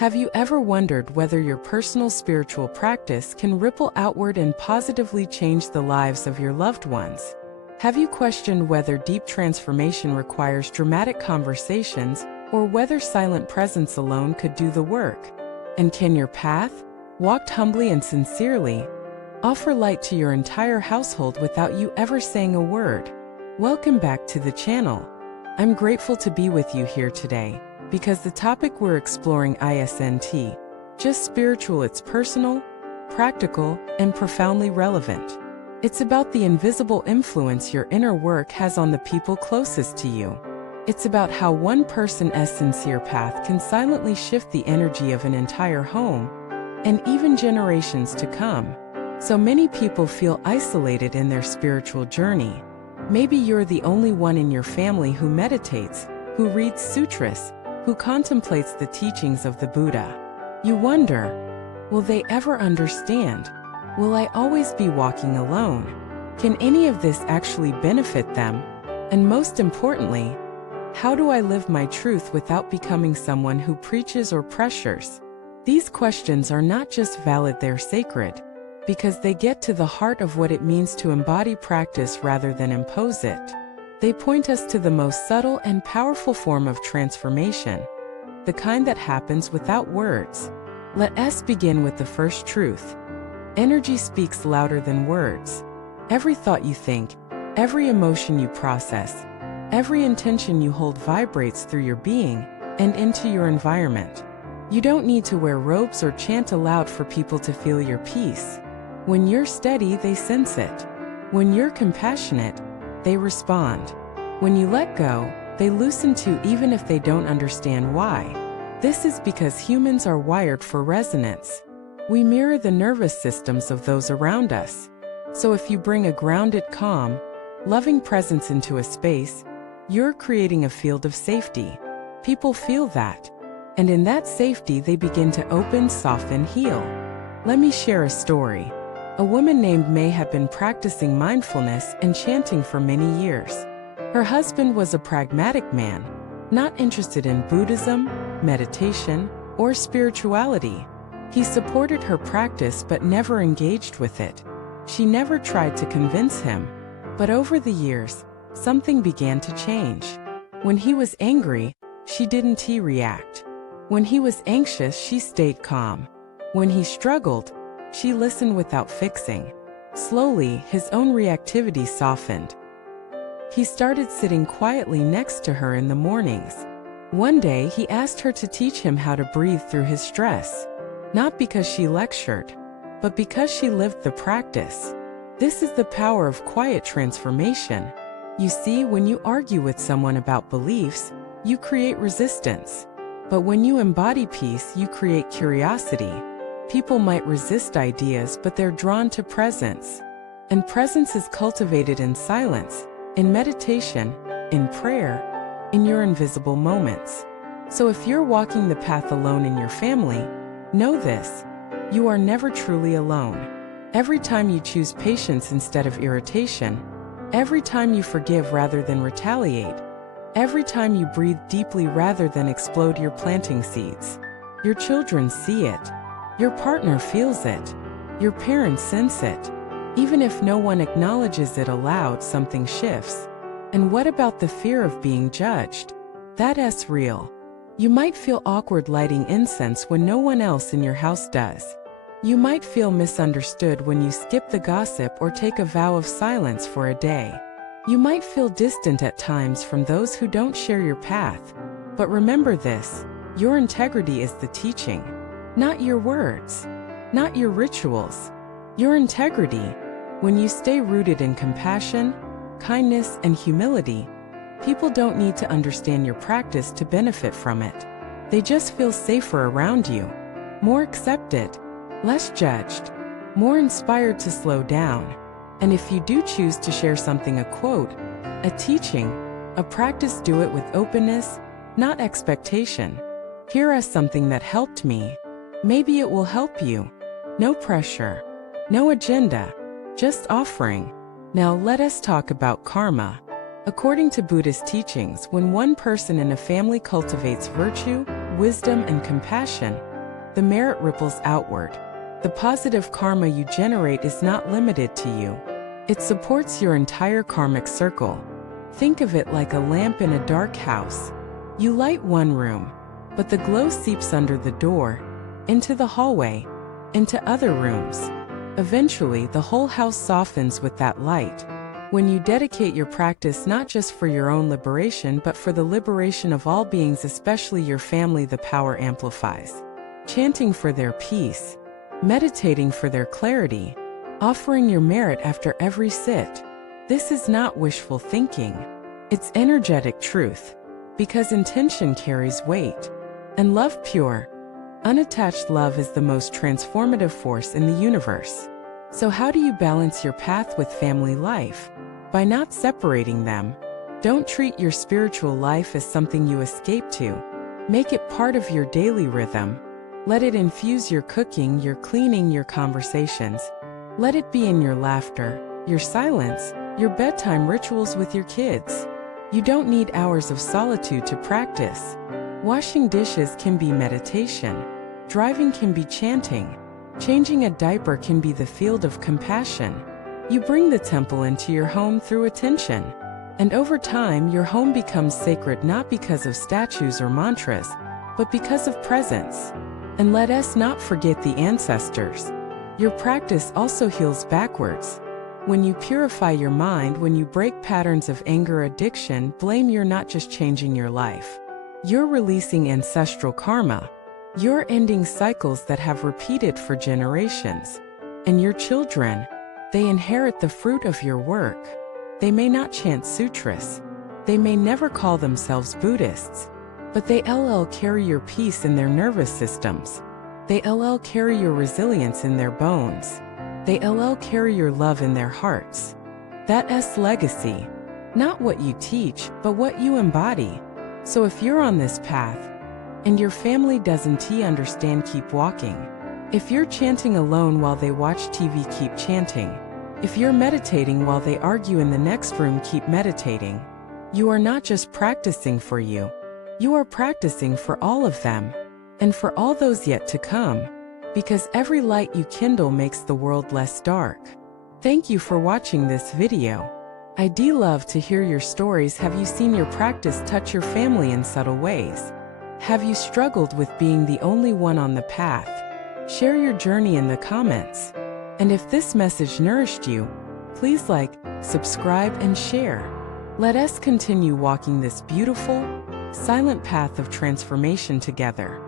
Have you ever wondered whether your personal spiritual practice can ripple outward and positively change the lives of your loved ones? Have you questioned whether deep transformation requires dramatic conversations or whether silent presence alone could do the work? And can your path, walked humbly and sincerely, offer light to your entire household without you ever saying a word? Welcome back to the channel. I'm grateful to be with you here today, because the topic we're exploring isn't just spiritual, it's personal, practical, and profoundly relevant. It's about the invisible influence your inner work has on the people closest to you. It's about how one person's sincere path can silently shift the energy of an entire home, and even generations to come. So many people feel isolated in their spiritual journey. Maybe you're the only one in your family who meditates, who reads sutras, who contemplates the teachings of the Buddha. You wonder, will they ever understand? Will I always be walking alone? Can any of this actually benefit them? And most importantly, how do I live my truth without becoming someone who preaches or pressures? These questions are not just valid, they're sacred, because they get to the heart of what it means to embody practice rather than impose it. They point us to the most subtle and powerful form of transformation, the kind that happens without words. Let us begin with the first truth. Energy speaks louder than words. Every thought you think, every emotion you process, every intention you hold vibrates through your being and into your environment. You don't need to wear robes or chant aloud for people to feel your peace. When you're steady, they sense it. When you're compassionate, they respond. When you let go, they loosen too, even if they don't understand why. This is because humans are wired for resonance. We mirror the nervous systems of those around us. So if you bring a grounded, calm, loving presence into a space, you're creating a field of safety. People feel that. And in that safety, they begin to open, soften, heal. Let me share a story. A woman named May had been practicing mindfulness and chanting for many years. Her husband was a pragmatic man, not interested in Buddhism, meditation, or spirituality. He supported her practice but never engaged with it. She never tried to convince him. But over the years, something began to change. When he was angry, she didn't react. When he was anxious, she stayed calm. When he struggled, she listened without fixing. Slowly, his own reactivity softened. He started sitting quietly next to her in the mornings. One day, he asked her to teach him how to breathe through his stress. Not because she lectured, but because she lived the practice. This is the power of quiet transformation. You see, when you argue with someone about beliefs, you create resistance. But when you embody peace, you create curiosity. People might resist ideas, but they're drawn to presence. And presence is cultivated in silence, in meditation, in prayer, in your invisible moments. So if you're walking the path alone in your family, know this: you are never truly alone. Every time you choose patience instead of irritation, every time you forgive rather than retaliate, every time you breathe deeply rather than explode, you're planting seeds. Your children see it. Your partner feels it. Your parents sense it. Even if no one acknowledges it aloud, something shifts. And what about the fear of being judged? That's real. You might feel awkward lighting incense when no one else in your house does. You might feel misunderstood when you skip the gossip or take a vow of silence for a day. You might feel distant at times from those who don't share your path. But remember this: your integrity is the teaching. Not your words, not your rituals. Your integrity. When you stay rooted in compassion, kindness, and humility, people don't need to understand your practice to benefit from it. They just feel safer around you, more accepted, less judged, more inspired to slow down. And if you do choose to share something, a quote, a teaching, a practice, do it with openness, not expectation. Here is something that helped me. Maybe it will help you. No pressure, no agenda, just offering. Now let us talk about karma. According to Buddhist teachings, when one person in a family cultivates virtue, wisdom, and compassion, the merit ripples outward. The positive karma you generate is not limited to you. It supports your entire karmic circle. Think of it like a lamp in a dark house. You light one room, but the glow seeps under the door, into the hallway, into other rooms. Eventually, the whole house softens with that light. When you dedicate your practice not just for your own liberation but for the liberation of all beings, especially your family, the power amplifies. Chanting for their peace, meditating for their clarity, offering your merit after every sit. This is not wishful thinking. It's energetic truth, because intention carries weight. And love, pure, unattached love, is the most transformative force in the universe. So how do you balance your path with family life? By not separating them. Don't treat your spiritual life as something you escape to. Make it part of your daily rhythm. Let it infuse your cooking, your cleaning, your conversations. Let it be in your laughter, your silence, your bedtime rituals with your kids. You don't need hours of solitude to practice. Washing dishes can be meditation. Driving can be chanting. Changing a diaper can be the field of compassion. You bring the temple into your home through attention. And over time, your home becomes sacred not because of statues or mantras, but because of presence. And let us not forget the ancestors. Your practice also heals backwards. When you purify your mind, when you break patterns of anger, addiction, blame, you're not just changing your life. You're releasing ancestral karma. You're ending cycles that have repeated for generations. And your children, they inherit the fruit of your work. They may not chant sutras. They may never call themselves Buddhists. But they carry your peace in their nervous systems. They carry your resilience in their bones. They carry your love in their hearts. That's legacy. Not what you teach, but what you embody. So if you're on this path, and your family doesn't understand, keep walking. If you're chanting alone while they watch TV, keep chanting. If you're meditating while they argue in the next room, keep meditating. You are not just practicing for you. You are practicing for all of them, and for all those yet to come, because every light you kindle makes the world less dark. Thank you for watching this video. I'd love to hear your stories. Have you seen your practice touch your family in subtle ways? Have you struggled with being the only one on the path? Share your journey in the comments. And if this message nourished you, please like, subscribe, and share. Let us continue walking this beautiful, silent path of transformation together.